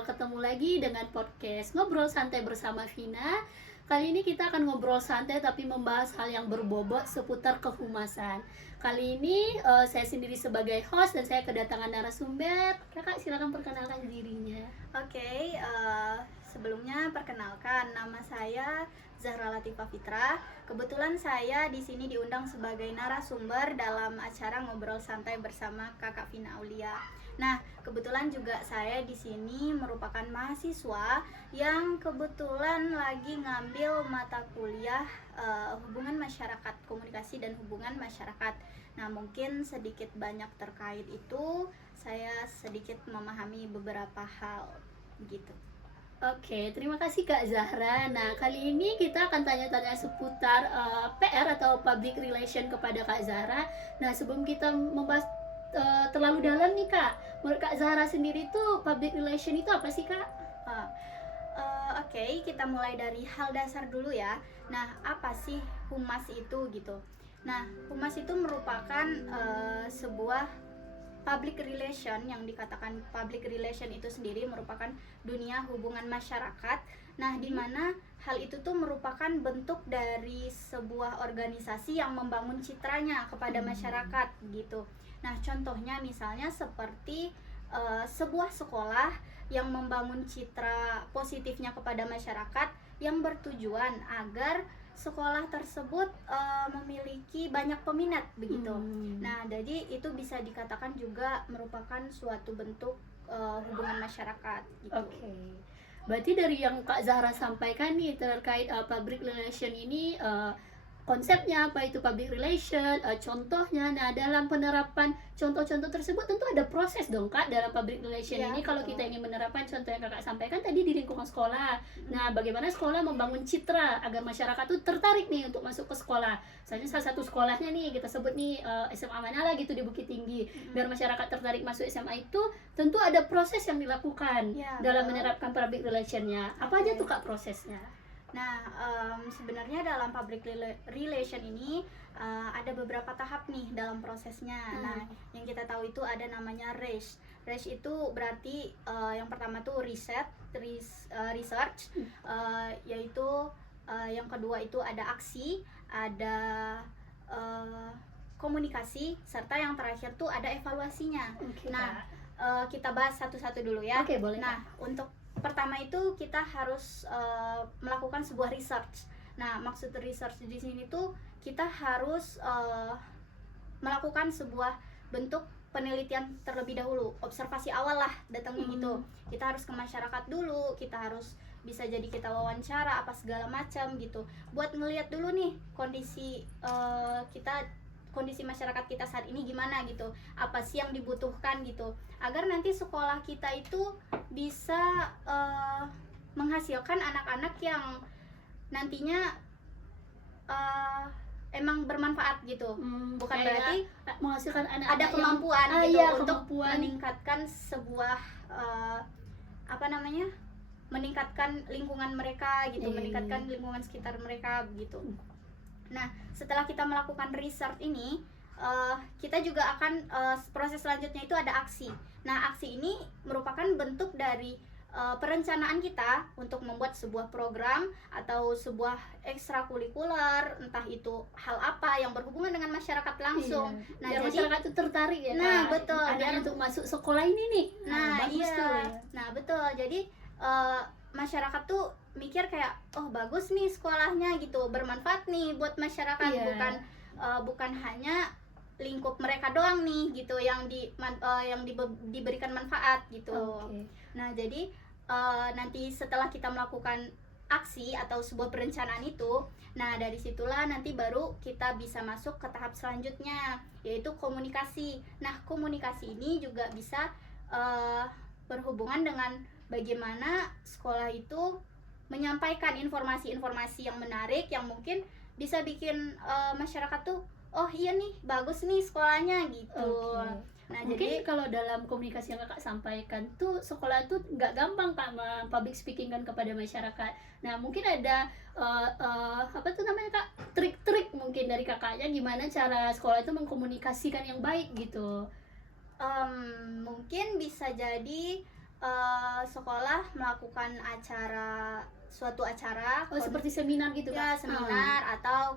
ketemu lagi dengan podcast Ngobrol Santai bersama Vina. Kali ini kita akan ngobrol santai tapi membahas hal yang berbobot seputar kehumasan. Kali ini saya sendiri sebagai host dan saya kedatangan narasumber. Kakak silakan perkenalkan dirinya. Oke, sebelumnya perkenalkan nama saya Zahra Latifah Fitra. Kebetulan saya di sini diundang sebagai narasumber dalam acara Ngobrol Santai bersama Kakak Vina Aulia. Nah, kebetulan juga saya di sini merupakan mahasiswa yang kebetulan lagi ngambil mata kuliah hubungan masyarakat, komunikasi dan hubungan masyarakat. Nah, mungkin sedikit banyak terkait itu saya sedikit memahami beberapa hal gitu. Oke, terima kasih Kak Zahra. Nah, kali ini kita akan tanya-tanya seputar PR atau Public Relation kepada Kak Zahra. Nah, sebelum kita membahas terlalu dalam nih Kak, menurut Kak Zahra sendiri tuh Public Relation itu apa sih Kak? Oke, kita mulai dari hal dasar dulu ya. Nah, apa sih humas itu gitu? Nah, humas itu merupakan sebuah public relation. Yang dikatakan public relation itu sendiri merupakan dunia hubungan masyarakat. Nah, di mana hal itu tuh merupakan bentuk dari sebuah organisasi yang membangun citranya kepada masyarakat gitu. Nah, contohnya misalnya seperti sebuah sekolah yang membangun citra positifnya kepada masyarakat yang bertujuan agar sekolah tersebut memiliki banyak peminat begitu. Nah, jadi itu bisa dikatakan juga merupakan suatu bentuk hubungan masyarakat gitu. Oke. Berarti dari yang Kak Zahra sampaikan nih terkait public relation ini, konsepnya apa itu public relation, contohnya. Nah, dalam penerapan contoh-contoh tersebut tentu ada proses dong Kak dalam public relation Ya, ini. Kalau betul. kita ingin menerapkan contoh yang Kakak sampaikan tadi di lingkungan sekolah. Nah, bagaimana sekolah membangun citra agar masyarakat tuh tertarik nih untuk masuk ke sekolah. Misalnya salah satu sekolahnya nih kita sebut nih SMA mana lah gitu di Bukit Tinggi. Biar masyarakat tertarik masuk SMA itu tentu ada proses yang dilakukan Ya, dalam betul. menerapkan public relationnya. Apa aja Oke. tuh Kak prosesnya? Nah, sebenarnya dalam public relation ini ada beberapa tahap nih dalam prosesnya. Nah, yang kita tahu itu ada namanya RACE. RACE itu berarti yang pertama tuh research, yaitu yang kedua itu ada aksi, ada komunikasi, serta yang terakhir tuh ada evaluasinya. Oke, Nah, Kak. kita bahas satu-satu dulu ya. Oke, boleh, Nah, untuk pertama itu kita harus melakukan sebuah research. Nah, maksud research di sini tuh kita harus melakukan sebuah bentuk penelitian terlebih dahulu, observasi awal lah datangnya gitu. Kita harus ke masyarakat dulu, kita harus bisa jadi kita wawancara apa segala macam gitu, buat ngelihat dulu nih kondisi kondisi masyarakat kita saat ini gimana gitu, apa sih yang dibutuhkan gitu, agar nanti sekolah kita itu bisa menghasilkan anak-anak yang nantinya emang bermanfaat gitu. Bukan Kayak berarti menghasilkan anak ada kemampuan gitu untuk kemampuan. meningkatkan sebuah meningkatkan lingkungan mereka gitu, meningkatkan lingkungan sekitar mereka gitu. Nah, setelah kita melakukan research ini, kita juga akan proses selanjutnya itu ada aksi. Nah, aksi ini merupakan bentuk dari perencanaan kita untuk membuat sebuah program atau sebuah ekstrakurikuler, entah itu hal apa yang berhubungan dengan masyarakat langsung. Nah, Nah, biar jadi masyarakat itu tertarik ya Nah, Kak. betul. Ada Biar- untuk masuk sekolah ini nih. Nah, bagus iya. tuh ya. Nah, betul. Jadi masyarakat tuh mikir kayak, oh bagus nih sekolahnya gitu, bermanfaat nih buat masyarakat, Iya. bukan hanya lingkup mereka doang nih gitu yang diberikan manfaat gitu. Oke. Nah, jadi nanti setelah kita melakukan aksi atau sebuah perencanaan itu, nah dari situlah nanti baru kita bisa masuk ke tahap selanjutnya, yaitu komunikasi. Nah, komunikasi ini juga bisa berhubungan dengan bagaimana sekolah itu menyampaikan informasi-informasi yang menarik yang mungkin bisa bikin masyarakat tuh, oh iya nih bagus nih sekolahnya gitu. Oke. Nah, Mungkin jadi kalau dalam komunikasi yang Kakak sampaikan tuh sekolah tuh nggak gampang Kak public speaking kan kepada masyarakat. Nah, mungkin ada apa tuh namanya Kak, trik-trik mungkin dari Kakaknya gimana cara sekolah itu mengkomunikasikan yang baik gitu. mungkin bisa jadi sekolah melakukan suatu acara seperti seminar gitu ya, Kak? seminar atau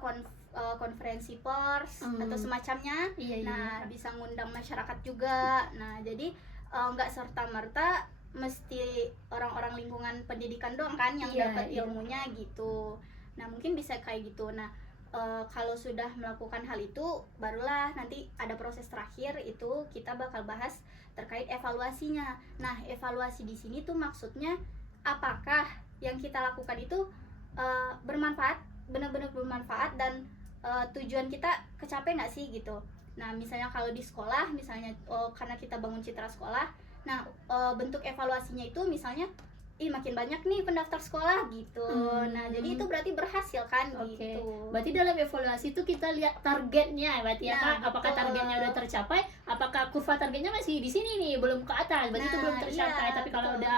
konferensi pers atau semacamnya. Iya, Nah, bisa ngundang masyarakat juga. Nah, jadi nggak serta-merta mesti orang-orang lingkungan pendidikan doang kan yang Iya, dapat iya. ilmunya gitu. Nah, mungkin bisa kayak gitu. Nah, kalau sudah melakukan hal itu, barulah nanti ada proses terakhir, itu kita bakal bahas terkait evaluasinya. Nah, evaluasi di sini tuh maksudnya apakah yang kita lakukan itu bermanfaat, benar-benar bermanfaat, dan tujuan kita kecapai nggak sih gitu. Nah, misalnya kalau di sekolah, misalnya karena kita bangun citra sekolah, nah bentuk evaluasinya itu misalnya makin banyak nih pendaftar sekolah gitu. Nah, jadi itu berarti berhasil kan. Oke. Gitu. Berarti dalam evaluasi itu kita lihat targetnya, berarti ya Nah, Kak? Apakah betul. targetnya udah tercapai? Apakah kurva targetnya masih di sini nih, belum ke atas? Berarti itu Nah, belum tercapai. iya, Tapi kalau betul. udah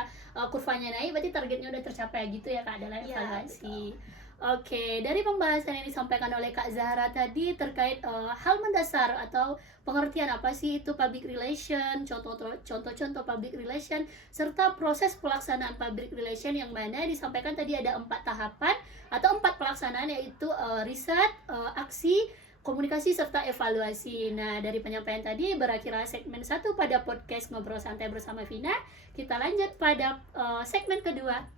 kurvanya naik, berarti targetnya udah tercapai gitu ya Kak dalam Iya, evaluasi. Oke, dari pembahasan yang disampaikan oleh Kak Zahra tadi terkait hal mendasar atau pengertian apa sih itu public relation, contoh-contoh public relation, serta proses pelaksanaan public relation yang mana disampaikan tadi ada 4 tahapan atau 4 pelaksanaan, yaitu riset, aksi, komunikasi, serta evaluasi. Nah, dari penyampaian tadi berakhirlah segmen 1 pada podcast Ngobrol Santai bersama Vina. Kita lanjut pada segmen kedua.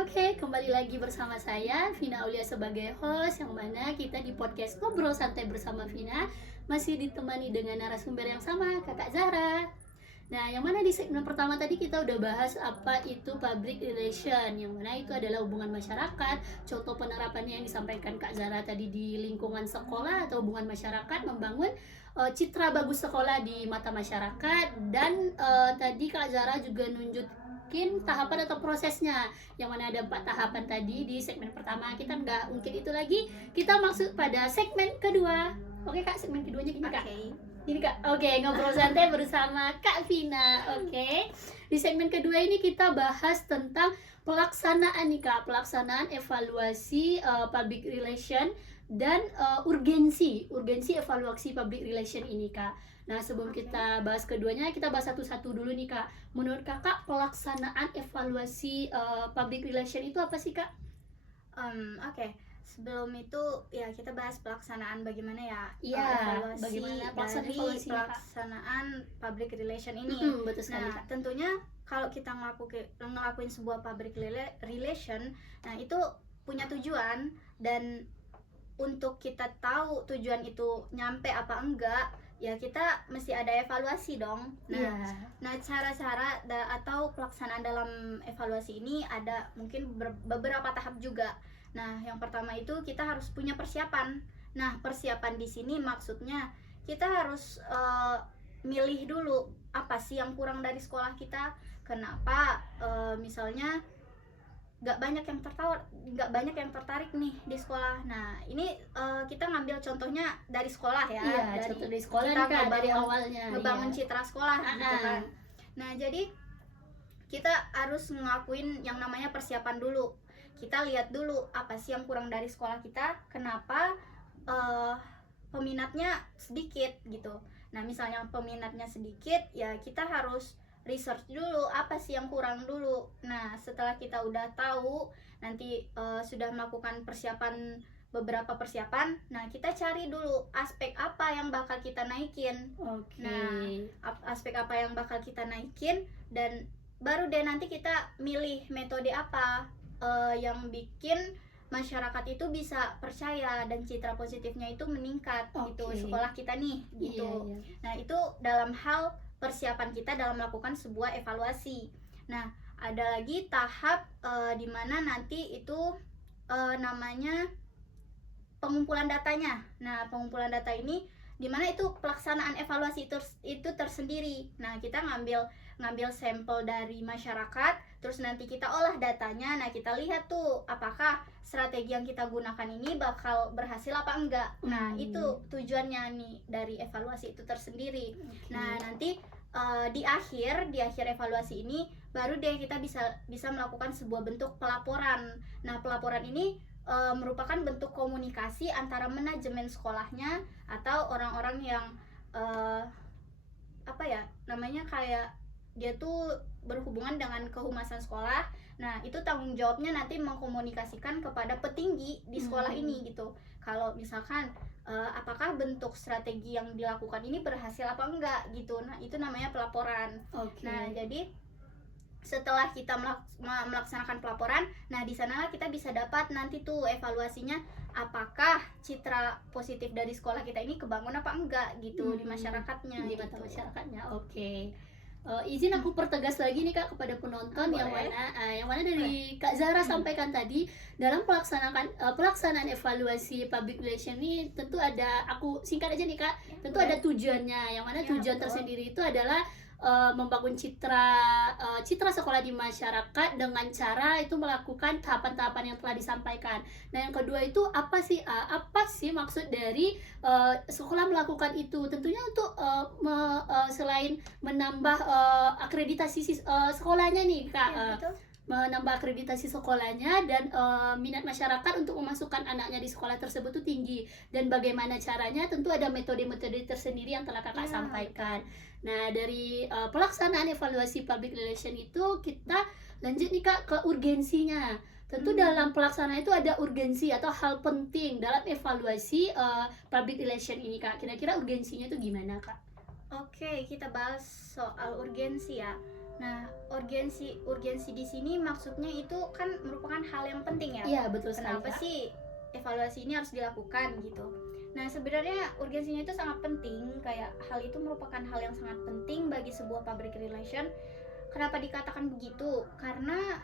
Oke, kembali lagi bersama saya Vina Aulia sebagai host, yang mana kita di podcast Ngobrol Santai bersama Vina masih ditemani dengan narasumber yang sama, Kakak Zahra. Nah, yang mana di segmen pertama tadi kita udah bahas apa itu public relation, yang mana itu adalah hubungan masyarakat. Contoh penerapannya yang disampaikan Kak Zahra tadi di lingkungan sekolah atau hubungan masyarakat, membangun citra bagus sekolah di mata masyarakat. Dan tadi Kak Zahra juga nunjukin tahapan atau prosesnya, yang mana ada 4 tahapan tadi di segmen pertama. Kita nggak mungkin itu lagi, kita maksud pada segmen kedua. Oke Kak, segmen keduanya gini Kak. Ini Kak, oke, ngobrol santai bersama Kak Vina. Oke, di segmen kedua ini kita bahas tentang pelaksanaan nih Kak, pelaksanaan evaluasi public relation dan urgensi evaluasi public relation ini Kak. Nah, sebelum kita bahas keduanya, kita bahas satu-satu dulu nih Kak. Menurut Kakak pelaksanaan evaluasi public relation itu apa sih Kak? Oke. Sebelum itu ya kita bahas pelaksanaan bagaimana ya Iya, evaluasi bagaimana dari evaluasinya, Kak? pelaksanaan public relation ini. Betul sekali Nah, Kak. tentunya kalau kita ngelakuin sebuah public relation, nah itu punya tujuan, dan untuk kita tahu tujuan itu nyampe apa enggak, ya kita mesti ada evaluasi dong. Iya. Nah, cara-cara atau pelaksanaan dalam evaluasi ini ada mungkin beberapa tahap juga. Nah, yang pertama itu kita harus punya persiapan. Nah, persiapan di sini maksudnya kita harus milih dulu apa sih yang kurang dari sekolah kita. Kenapa misalnya nggak banyak yang tertarik nih di sekolah. Nah, ini kita ngambil contohnya dari sekolah ya. Iya, contoh dari sekolah kita nih Kak, dari awalnya. ngebangun Iya. citra sekolah gitu kan. Nah, jadi kita harus ngelakuin yang namanya persiapan dulu. Kita lihat dulu apa sih yang kurang dari sekolah kita, kenapa peminatnya sedikit gitu. Nah, misalnya peminatnya sedikit, ya kita harus research dulu apa sih yang kurang dulu. Nah, setelah kita udah tahu, nanti sudah melakukan beberapa persiapan, nah kita cari dulu aspek apa yang bakal kita naikin. Oke. Nah, aspek apa yang bakal kita naikin, dan baru deh nanti kita milih metode apa yang bikin masyarakat itu bisa percaya dan citra positifnya itu meningkat gitu, sekolah kita nih gitu. Iya. Nah, itu dalam hal persiapan kita dalam melakukan sebuah evaluasi. Nah, ada lagi tahap di mana nanti itu namanya pengumpulan datanya. Nah, pengumpulan data ini dimana itu pelaksanaan evaluasi itu tersendiri. Nah, kita ngambil sampel dari masyarakat, terus nanti kita olah datanya. Nah, kita lihat tuh apakah strategi yang kita gunakan ini bakal berhasil apa enggak. Nah, itu tujuannya nih dari evaluasi itu tersendiri. Nah, nanti di akhir evaluasi ini baru deh kita bisa melakukan sebuah bentuk pelaporan. Nah, pelaporan ini merupakan bentuk komunikasi antara manajemen sekolahnya atau orang-orang yang apa ya namanya, kayak dia tuh berhubungan dengan kehumasan sekolah. Nah, itu tanggung jawabnya nanti mengkomunikasikan kepada petinggi di sekolah ini gitu. Kalau misalkan apakah bentuk strategi yang dilakukan ini berhasil apa enggak gitu. Nah, itu namanya pelaporan. Oke. Nah, jadi setelah kita melaksanakan pelaporan, nah di sanalah kita bisa dapat nanti tuh evaluasinya, apakah citra positif dari sekolah kita ini kebangun apa enggak gitu di masyarakatnya, di gitu. mata masyarakatnya. Oke. Izin aku pertegas lagi nih Kak kepada penonton yang Boleh. mana dari Kak Zahra sampaikan tadi, dalam pelaksanaan evaluasi public relation ini tentu ada, aku singkat aja nih Kak, tentu boleh. ada tujuannya, yang mana Ya, tujuan betul. tersendiri itu adalah membangun citra sekolah di masyarakat dengan cara itu melakukan tahapan-tahapan yang telah disampaikan. Nah, yang kedua itu apa sih maksud dari sekolah melakukan itu? Tentunya untuk selain menambah akreditasi sekolahnya nih Kak, Ya, betul. menambah akreditasi sekolahnya dan minat masyarakat untuk memasukkan anaknya di sekolah tersebut tuh tinggi. Dan bagaimana caranya? Tentu ada metode-metode tersendiri yang telah Kakak Ya, sampaikan. Nah, dari pelaksanaan evaluasi public relation itu kita lanjut nih Kak ke urgensinya. Tentu dalam pelaksanaan itu ada urgensi atau hal penting dalam evaluasi public relation ini Kak. Kira-kira urgensinya itu gimana Kak? Oke, kita bahas soal urgensi ya. Nah, urgensi di sini maksudnya itu kan merupakan hal yang penting ya. Iya, betul sekali Kenapa Kak. sih evaluasi ini harus dilakukan gitu? Nah, sebenarnya urgensinya itu sangat penting, kayak hal itu merupakan hal yang sangat penting bagi sebuah public relation. Kenapa dikatakan begitu? Karena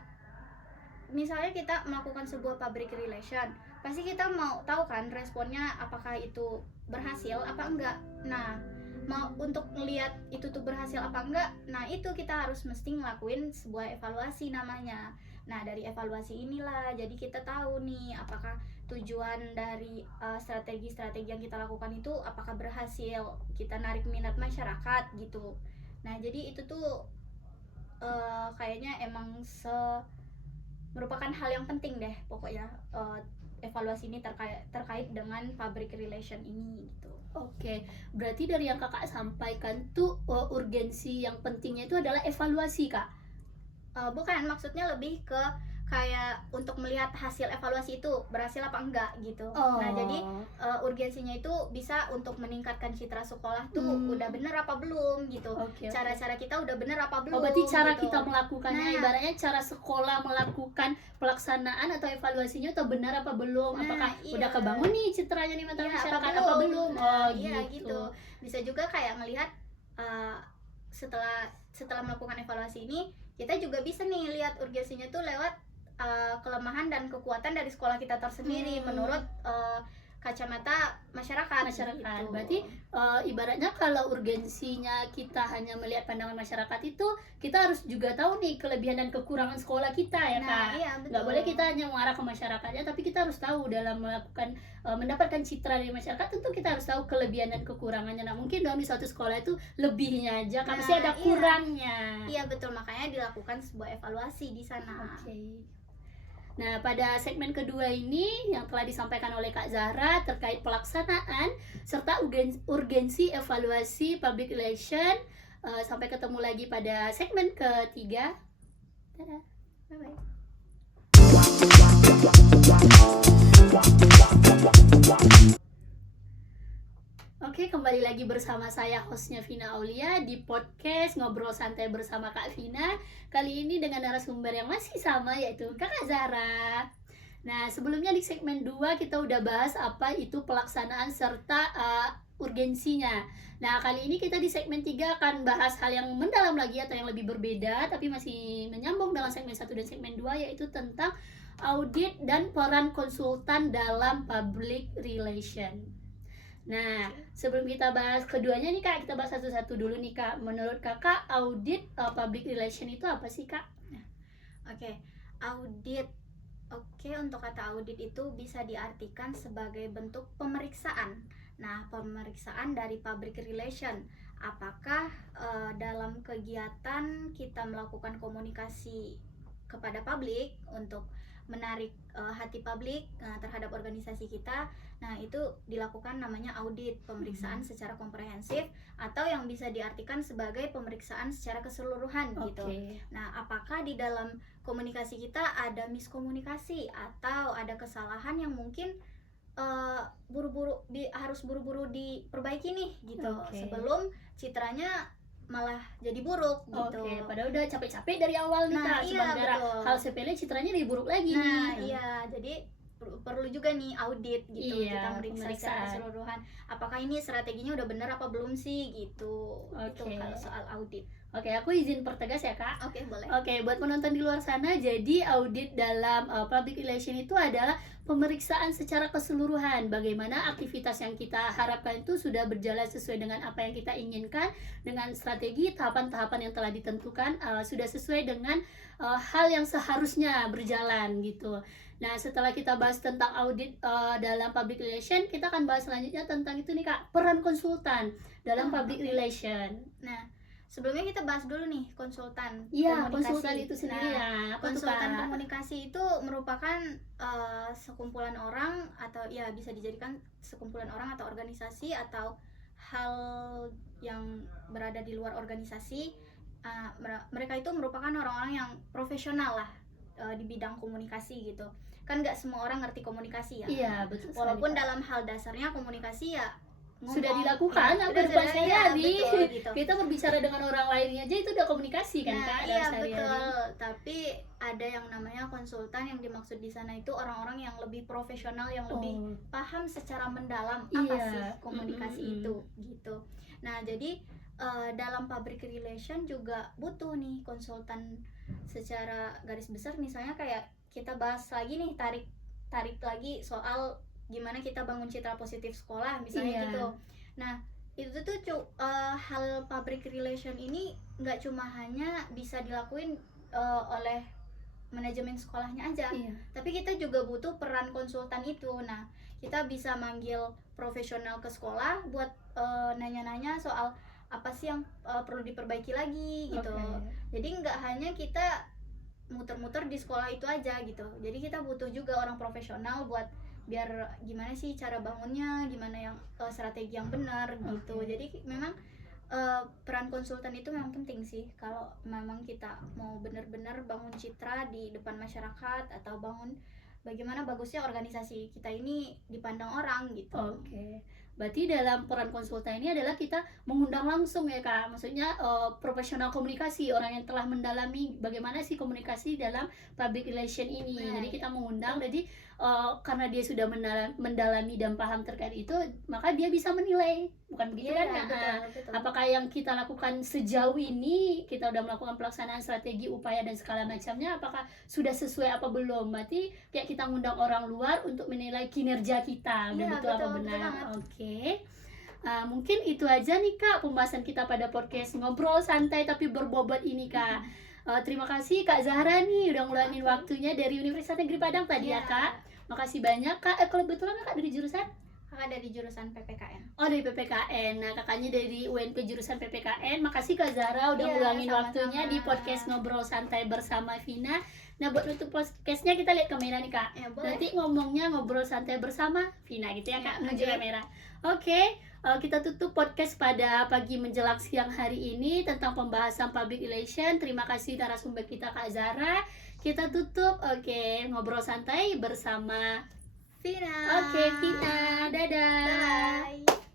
misalnya kita melakukan sebuah public relation, pasti kita mau tahu kan responnya, apakah itu berhasil apa enggak. Nah, mau untuk melihat itu tuh berhasil apa enggak, nah itu kita harus mesti ngelakuin sebuah evaluasi namanya. Nah, dari evaluasi inilah jadi kita tahu nih apakah tujuan dari strategi-strategi yang kita lakukan itu apakah berhasil, kita narik minat masyarakat gitu. Nah, jadi itu tuh kayaknya emang merupakan hal yang penting deh pokoknya, evaluasi ini terkait dengan public relation ini gitu. Oke, berarti dari yang Kakak sampaikan tuh urgensi yang pentingnya itu adalah evaluasi Kak. Bukan, maksudnya lebih ke kayak untuk melihat hasil evaluasi itu berhasil apa enggak gitu. Nah, jadi urgensinya itu bisa untuk meningkatkan citra sekolah tuh udah bener apa belum gitu. Oke. Cara-cara kita udah bener apa belum. Oh, berarti cara gitu. kita melakukannya, Nah, ibaratnya cara sekolah melakukan pelaksanaan atau evaluasinya itu benar apa belum? Nah, Apakah iya. udah kebangun nih citranya di mata Iya, masyarakat apa belum? Nah, Oh, iya gitu. gitu. Bisa juga kayak ngelihat setelah melakukan evaluasi ini, kita juga bisa nih lihat urgensinya tuh lewat kelemahan dan kekuatan dari sekolah kita tersendiri menurut kacamata masyarakat. Masyarakat. Gitu. Berarti ibaratnya kalau urgensinya kita hanya melihat pandangan masyarakat itu, kita harus juga tahu nih kelebihan dan kekurangan sekolah kita ya Nah, Kak. iya, betul. Nggak boleh kita hanya mengarah ke masyarakatnya, tapi kita harus tahu dalam mendapatkan citra dari masyarakat, tentu kita harus tahu kelebihan dan kekurangannya. Nah, mungkin dalam di suatu sekolah itu lebihnya aja, kan pasti ada Nah, iya. kurangnya. Iya, betul, makanya dilakukan sebuah evaluasi di sana. Oke. Nah, pada segmen kedua ini yang telah disampaikan oleh Kak Zahra terkait pelaksanaan serta urgensi evaluasi public relation. Sampai ketemu lagi pada segmen ketiga. Dadah. Bye-bye. Oke, kembali lagi bersama saya hostnya Vina Aulia di podcast Ngobrol Santai bersama Kak Vina. Kali ini dengan narasumber yang masih sama, yaitu Kakak Zahra. Nah, sebelumnya di segmen 2 kita udah bahas apa itu pelaksanaan serta urgensinya. Nah, kali ini kita di segmen 3 akan bahas hal yang mendalam lagi atau yang lebih berbeda, tapi masih menyambung dengan segmen 1 dan segmen 2, yaitu tentang audit dan peran konsultan dalam public relation. Nah, sebelum kita bahas keduanya nih Kak, kita bahas satu-satu dulu nih Kak. Menurut Kakak, audit public relation itu apa sih Kak? Oke, audit. Oke, untuk kata audit itu bisa diartikan sebagai bentuk pemeriksaan. Nah, pemeriksaan dari public relation. Apakah dalam kegiatan kita melakukan komunikasi kepada publik untuk menarik hati publik terhadap organisasi kita. Nah, itu dilakukan namanya audit, pemeriksaan secara komprehensif, atau yang bisa diartikan sebagai pemeriksaan secara keseluruhan gitu. Oke. Nah, apakah di dalam komunikasi kita ada miskomunikasi atau ada kesalahan yang mungkin harus buru-buru diperbaiki nih gitu, Oke. sebelum citranya malah jadi buruk gitu. Oke, padahal udah capek-capek dari awal nih Nah, Kak, iya, cuma gara betul. hal sepele citranya lebih buruk lagi Nah, nih. iya, jadi perlu juga nih audit gitu, Iya, kita meriksa secara pemeriksaan. keseluruhan apakah ini strateginya udah bener apa belum sih gitu. Itu Oke. kalau soal audit. Oke, aku izin pertegas ya Kak. Oke, boleh. Oke, buat penonton di luar sana, jadi audit dalam public relation itu adalah pemeriksaan secara keseluruhan. Bagaimana aktivitas yang kita harapkan itu sudah berjalan sesuai dengan apa yang kita inginkan, dengan strategi, tahapan-tahapan yang telah ditentukan, sudah sesuai dengan hal yang seharusnya berjalan gitu. Nah, setelah kita bahas tentang audit dalam public relation, kita akan bahas selanjutnya tentang itu nih Kak, peran konsultan dalam public Oke. relation. Nah, sebelumnya kita bahas dulu nih konsultan Iya, komunikasi. konsultan itu sendiri Nah, ya. Apa tuh, konsultan Kak? komunikasi itu merupakan sekumpulan orang, atau ya bisa dijadikan sekumpulan orang atau organisasi atau hal yang berada di luar organisasi. Mereka itu merupakan orang-orang yang profesional lah di bidang komunikasi gitu. Kan nggak semua orang ngerti komunikasi ya. Iya, betul sekali, Walaupun Kak. dalam hal dasarnya komunikasi ya Sudah ngomong, dilakukan ya, hampir depan sehari. betul gitu. Kita berbicara dengan orang lainnya aja itu udah komunikasi kan, Nah, Kak, dalam iya sehari-hari. betul. Tapi ada yang namanya konsultan, yang dimaksud di sana itu orang-orang yang lebih profesional, yang lebih Oh, paham secara mendalam apa iya. sih komunikasi Mm-mm. itu gitu. Nah, jadi dalam public relation juga butuh nih konsultan secara garis besar. Misalnya kayak kita bahas lagi nih, tarik lagi soal gimana kita bangun citra positif sekolah misalnya Iya. gitu. Nah, itu tuh hal public relation ini nggak cuma hanya bisa dilakuin oleh manajemen sekolahnya aja, Iya. tapi kita juga butuh peran konsultan itu. Nah, kita bisa manggil profesional ke sekolah buat nanya-nanya soal apa sih yang perlu diperbaiki lagi gitu. Oke. Jadi nggak hanya kita muter-muter di sekolah itu aja gitu. Jadi kita butuh juga orang profesional buat biar gimana sih cara bangunnya, gimana yang strategi yang benar gitu. Oke. Jadi memang peran konsultan itu memang penting sih kalau memang kita mau benar-benar bangun citra di depan masyarakat, atau bangun bagaimana bagusnya organisasi kita ini dipandang orang gitu. Oke. Berarti dalam peran konsultan ini adalah kita mengundang langsung ya Kak. Maksudnya profesional komunikasi, orang yang telah mendalami bagaimana sih komunikasi dalam public relation ini. Nah, Jadi kita mengundang, jadi karena dia sudah mendalami dan paham terkait itu, maka dia bisa menilai. Bukan begitu Iya, kan Kak? betul. Apakah yang kita lakukan sejauh ini, kita udah melakukan pelaksanaan strategi, upaya dan segala macamnya, apakah sudah sesuai apa belum? Berarti kayak kita ngundang orang luar untuk menilai kinerja kita, udah Iya, betul apa betul benar. banget. Oke. Mungkin itu aja nih Kak pembahasan kita pada podcast ngobrol santai tapi berbobot ini Kak. Terima kasih Kak Zahra nih udah ngeluangin Oke. waktunya dari Universitas Negeri Padang tadi ya Iya. Kak. Makasih banyak Kak. Kalau kebetulan Kak dari jurusan? Kakak dari jurusan PPKN. Oh dari PPKN. Nah kakaknya dari UNP jurusan PPKN. Makasih Kak Zahra udah Iya, ngeluangin sama-sama. waktunya di podcast ngobrol santai bersama Vina. Nah buat nutup podcastnya kita lihat kamera nih Kak. Ya, boleh. Nanti ngomongnya ngobrol santai bersama Vina gitu ya Kak, Ya, menuju oke. kamera. Oke, kita tutup podcast pada pagi menjelang siang hari ini tentang pembahasan public relation. Terima kasih narasumber kita Kak Zahra. Kita tutup, oke, ngobrol santai bersama. Vina. Oke, Vina, dadah. Bye.